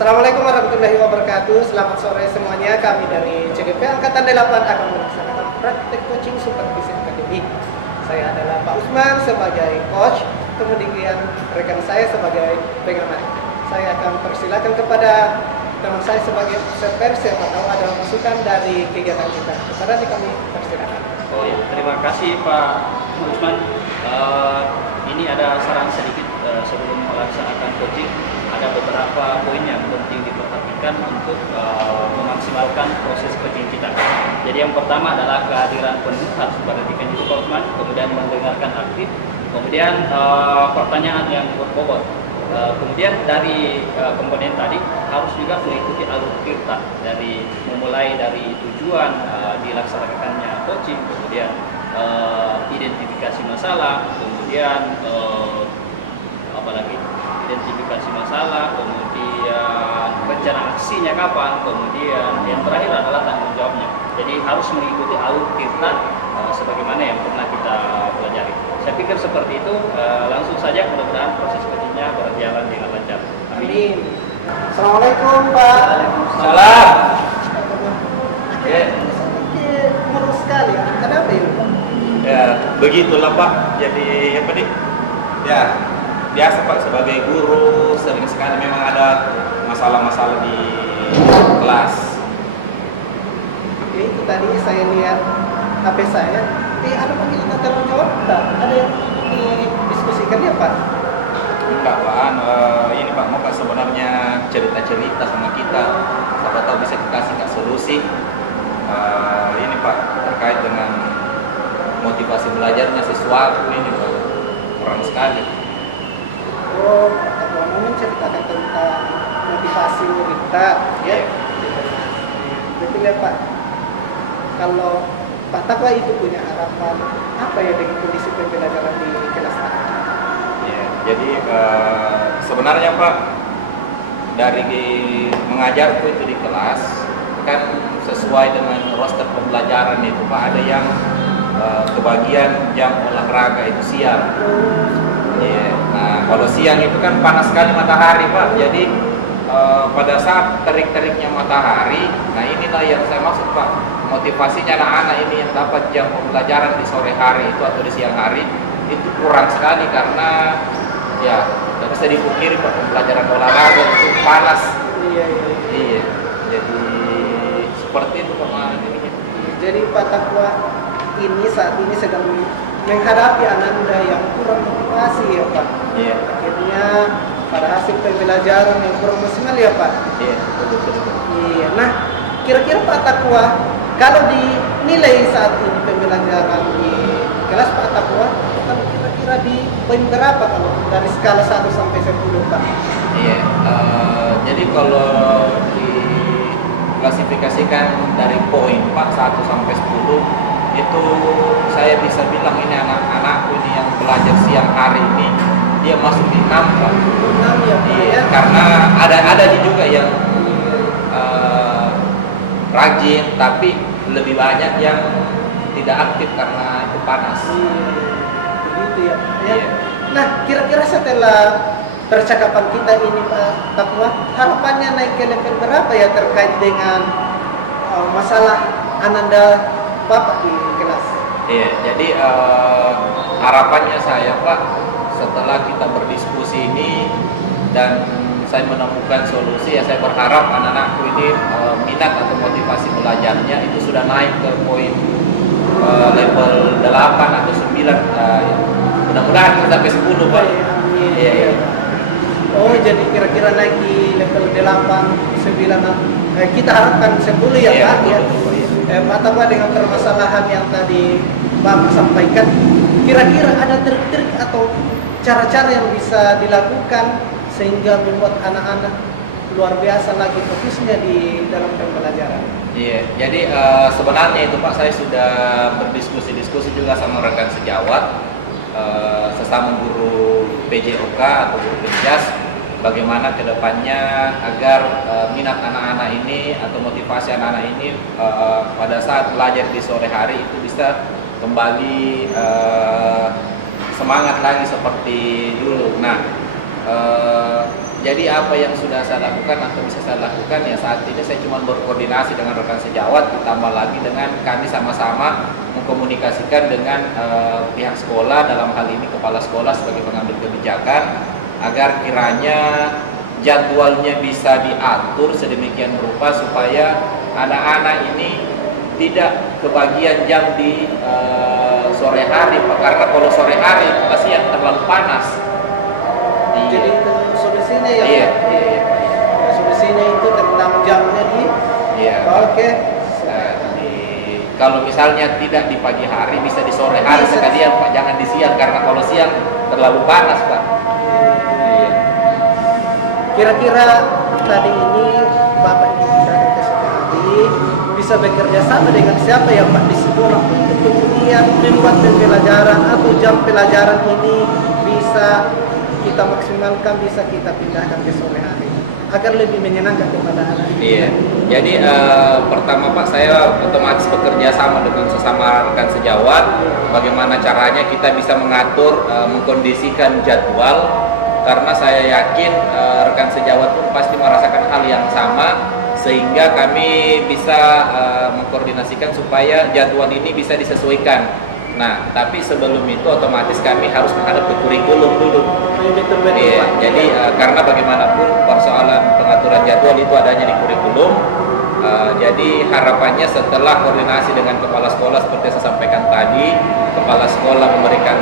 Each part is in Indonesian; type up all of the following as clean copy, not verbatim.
Assalamualaikum warahmatullahi wabarakatuh. Selamat sore semuanya. Kami dari CGP Angkatan 8 akan melaksanakan praktek coaching Supervisi Academy. Saya adalah Pak Usman sebagai coach, kemudian rekan saya sebagai pengamat. Saya akan persilakan kepada teman saya sebagai observer, siapa tahu ada masukan dari kegiatan kita. Kepada kami persilakan. Oh ya, terima kasih Pak Usman. Ini ada saran sedikit sebelum melaksanakan coaching. Ada beberapa poin yang penting diperhatikan untuk memaksimalkan proses coaching kita. Jadi yang pertama adalah kehadiran penuh, harus diperhatikan itu Pak Usman. Kemudian mendengarkan aktif. Kemudian pertanyaan yang berbobot. Kemudian dari komponen tadi harus juga mengikuti alur cerita dari memulai dari tujuan dilaksanakannya coaching, kemudian identifikasi masalah, kemudian apalagi identifikasi masalah, kemudian rencana aksinya kapan, kemudian yang terakhir adalah tanggung jawabnya. Jadi harus mengikuti alur cerita sebagaimana yang pernah kita pelajari. Saya pikir seperti itu. Langsung saja, mudah-mudahan proses coachingnya berjalan dengan lancar. Amin. Assalamualaikum Pak. Salam. Ya. Murus sekali. Ada apa ini Pak? Ya, begitulah Pak. Jadi apa nih? Ya, biasa Pak sebagai guru sering sekali memang ada masalah-masalah di kelas. Oke, itu tadi saya lihat HP saya. Ada panggilan tanggung jawab tak? Ada yang didiskusikan ya Pak? Enggak Pak, ini Pak mau sebenarnya cerita-cerita sama kita. Siapa tahu bisa dikasih solusi. Ini Pak terkait dengan motivasi belajarnya sesuatu ini Pak. Kurang sekali. Oh, Pak mau menceritakan tentang motivasi kita, ya? Betul ya Pak. Kalau Pak Takwa itu punya harapan apa ya dengan kondisi pembelajaran di kelas A? Ya, jadi sebenarnya Pak dari mengajarku itu di kelas kan sesuai dengan roster pembelajaran itu Pak, ada yang kebagian jam olahraga itu siang. Ya, nah kalau siang itu kan panas sekali matahari Pak, jadi pada saat terik-teriknya matahari, nah inilah yang saya maksud Pak, motivasinya anak-anak ini yang dapat jam pembelajaran di sore hari itu atau di siang hari itu kurang sekali karena ya tidak bisa dipungkiri Pak, pembelajaran olahraga itu panas. Iya. Jadi seperti itu Pak. Jadi Pak Takwa ini saat ini sedang menghadapi anak muda yang kurang motivasi ya Pak. Iya. Akhirnya pada hasil pembelajaran yang kurang maksimal ya Pak. Iya, betul. Iya. Nah, kira-kira Pak Takwa kalau dinilai saat ini pembelajaran di kelas Pak Takwa, kalau kira-kira di poin berapa kalau dari skala 1 sampai 10 Pak? Iya. Jadi kalau diklasifikasikan dari poin Pak 1 sampai 10 itu saya bisa bilang ini anak-anakku ini yang belajar siang hari ini dia masuk di 6 Pak. 6 ya Pak ya. Karena ada juga yang rajin tapi lebih banyak yang tidak aktif karena itu panas. Begitu ya Pak ya. Iya. Nah, kira-kira setelah percakapan kita ini Pak Takwa, harapannya naik ke level berapa ya terkait dengan masalah Ananda Bapak di kelas? Iya, jadi harapannya saya Pak, setelah kita berdiskusi ini dan saya menemukan solusi, ya saya berharap anak-anakku ini minat atau motivasi belajarnya itu sudah naik ke poin level 8 atau 9. Mudah-mudahan sampai 10 Pak. Iya. Oh, jadi kira-kira naik di level 8, 9, kita harapkan 10 ya Iya, Pak ya. betul. Pak Takwa dengan permasalahan yang tadi Bapak sampaikan, kira-kira ada trik-trik atau cara-cara yang bisa dilakukan sehingga membuat anak-anak luar biasa lagi fokusnya di dalam pembelajaran? Iya, jadi sebenarnya itu Pak, saya sudah berdiskusi juga sama rekan sejawat, sesama guru PJOK atau guru Penjas, bagaimana kedepannya agar minat anak-anak ini atau motivasi anak-anak ini pada saat belajar di sore hari itu bisa kembali semangat lagi seperti dulu. Nah, Jadi apa yang sudah saya lakukan atau bisa saya lakukan ya saat ini saya cuma berkoordinasi dengan rekan sejawat, ditambah lagi dengan kami sama-sama mengkomunikasikan dengan pihak sekolah, dalam hal ini kepala sekolah sebagai pengambil kebijakan, agar kiranya jadwalnya bisa diatur sedemikian rupa supaya anak-anak ini tidak kebagian jam di sore hari Pak. Karena kalau sore hari pasti yang terlalu panas. Jadi itu solusinya ya. Iya, Pak? iya, iya, Pak. Ya, solusinya itu tentang jamnya di. Iya. Oke. Kalau misalnya tidak di pagi hari bisa di sore hari Bisa. sekalian Pak, jangan di siang karena kalau siang terlalu panas Pak. Iya. Kira-kira tadi ini Bapak dipindahkan ke Sukahati, bisa bekerja sama dengan siapa ya Pak di sekolah untuk kemudian membuat pembelajaran atau jam pelajaran ini bisa kita maksimalkan, bisa kita pindahkan ke sore hari agar lebih menyenangkan kepada anak. Iya. Jadi pertama Pak, saya otomatis bekerja sama dengan sesama rekan sejawat. Bagaimana caranya kita bisa mengatur, mengkondisikan jadwal. Karena saya yakin rekan sejawat pun pasti merasakan hal yang sama, sehingga kami bisa mengkoordinasikan supaya jadwal ini bisa disesuaikan. Nah, tapi sebelum itu otomatis kami harus menghadap ke kurikulum dulu. Iya, jadi karena bagaimanapun persoalan pengaturan jadwal itu adanya di kurikulum. Jadi harapannya setelah koordinasi dengan kepala sekolah seperti yang saya sampaikan tadi, kepala sekolah memberikan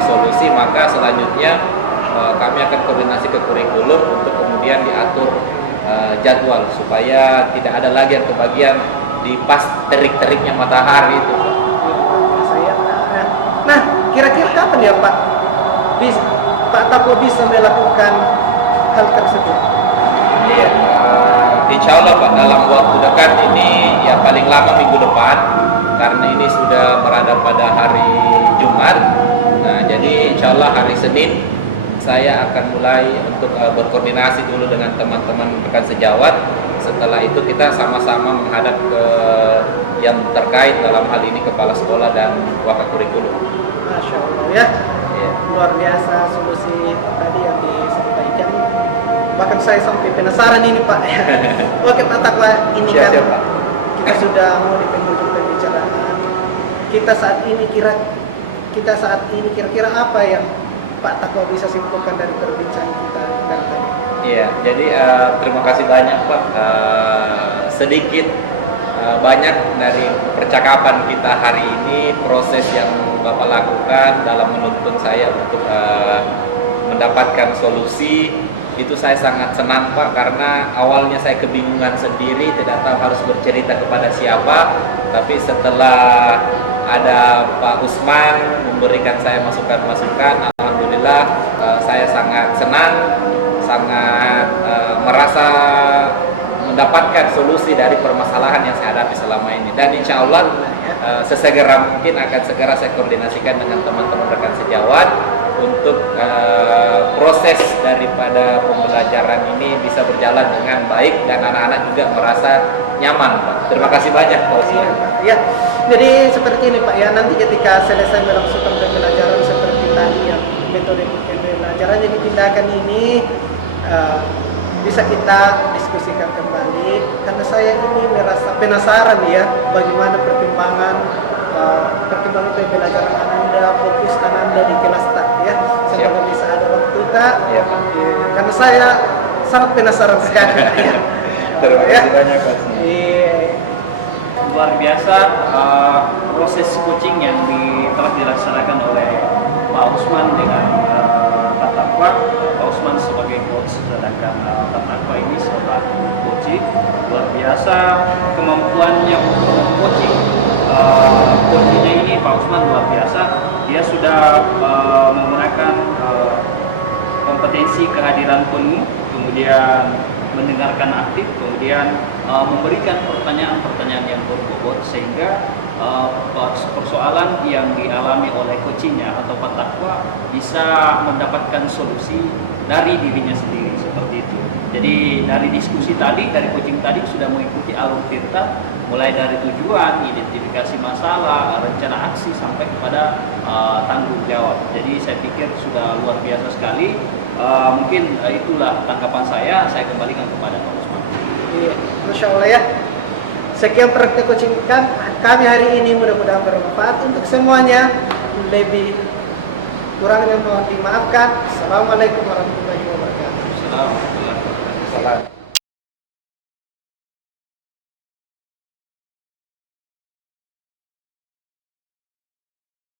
solusi, maka selanjutnya kami akan koordinasi ke kurikulum untuk kemudian diatur jadwal supaya tidak ada lagi yang kebagian di pas terik-teriknya matahari itu. Nah, kira-kira kapan ya Pak Pak Tako bisa melakukan hal tersebut? Iya, insya Allah Pak, dalam waktu dekat ini ya paling lama minggu depan, karena ini sudah berada pada hari Jumat. Nah, jadi insya Allah hari Senin saya akan mulai untuk berkoordinasi dulu dengan teman-teman rekan sejawat. Setelah itu kita sama-sama menghadap ke yang terkait, dalam hal ini kepala sekolah dan wakil kurikulum. Masya Allah ya. Iya. Luar biasa solusi tadi yang disampaikan. Bahkan saya sampai penasaran ini Pak. Oke Pak Takwa, ini kan Siap, Pak. kita sudah mau di penghujung pembicaraan. Kita saat ini kira-kira apa yang Pak Takwa bisa simpulkan dari perbincangan kita dari tadi? Iya, jadi terima kasih banyak Pak. Sedikit banyak dari percakapan kita hari ini, proses yang Bapak lakukan dalam menuntun saya untuk mendapatkan solusi, itu saya sangat senang Pak, karena awalnya saya kebingungan sendiri, tidak tahu harus bercerita kepada siapa, tapi setelah ada Pak Usman memberikan saya masukan-masukan, alhamdulillah saya sangat senang, sangat merasa mendapatkan solusi dari permasalahan yang saya hadapi selama ini. Dan insya Allah sesegera mungkin akan segera saya koordinasikan dengan teman-teman rekan sejawat untuk proses daripada pembelajaran ini bisa berjalan dengan baik dan anak-anak juga merasa nyaman Pak. Terima kasih banyak Pak Usman. Ya, jadi seperti ini Pak ya, nanti ketika selesai melangsungkan pembelajaran seperti tadi yang metode pembelajaran yang dipindahkan ini bisa kita diskusikan kembali, karena saya ini merasa penasaran ya bagaimana perkembangan pembelajaran Ananda, fokus Ananda di kelas tak ya. Semoga bisa ada waktu tak. Iya, Pak. Karena saya sangat penasaran sekali. Ya. Terima kasih banyak Pak. Iya. Luar biasa proses coaching yang telah dilaksanakan oleh Pak Usman dengan Pak Takwa. Pak Usman sebagai coach, sedangkan Pak Takwa ini sebagai coaching. Luar biasa kemampuannya untuk coaching. Coachingnya ini Pak Usman luar biasa. Dia sudah menggunakan kompetensi kehadiran penuh, kemudian mendengarkan aktif, kemudian memberikan pertanyaan-pertanyaan yang berbobot, sehingga persoalan yang dialami oleh coachingnya atau Pak Takwa bisa mendapatkan solusi dari dirinya sendiri, seperti itu. Jadi dari diskusi tadi, dari coaching tadi sudah mengikuti alur cerita, mulai dari tujuan, identifikasi masalah, rencana aksi, sampai kepada tanggung jawab. Jadi saya pikir sudah luar biasa sekali. Mungkin itulah tanggapan saya kembalikan kepada Pak Usman. Iya, Masya Allah ya. Sekian praktek coaching kami hari ini, mudah-mudahan bermanfaat untuk semuanya. Lebih kurangnya mohon dimaafkan. Assalamualaikum warahmatullahi wabarakatuh. Assalamualaikum warahmatullahi wabarakatuh. Salam.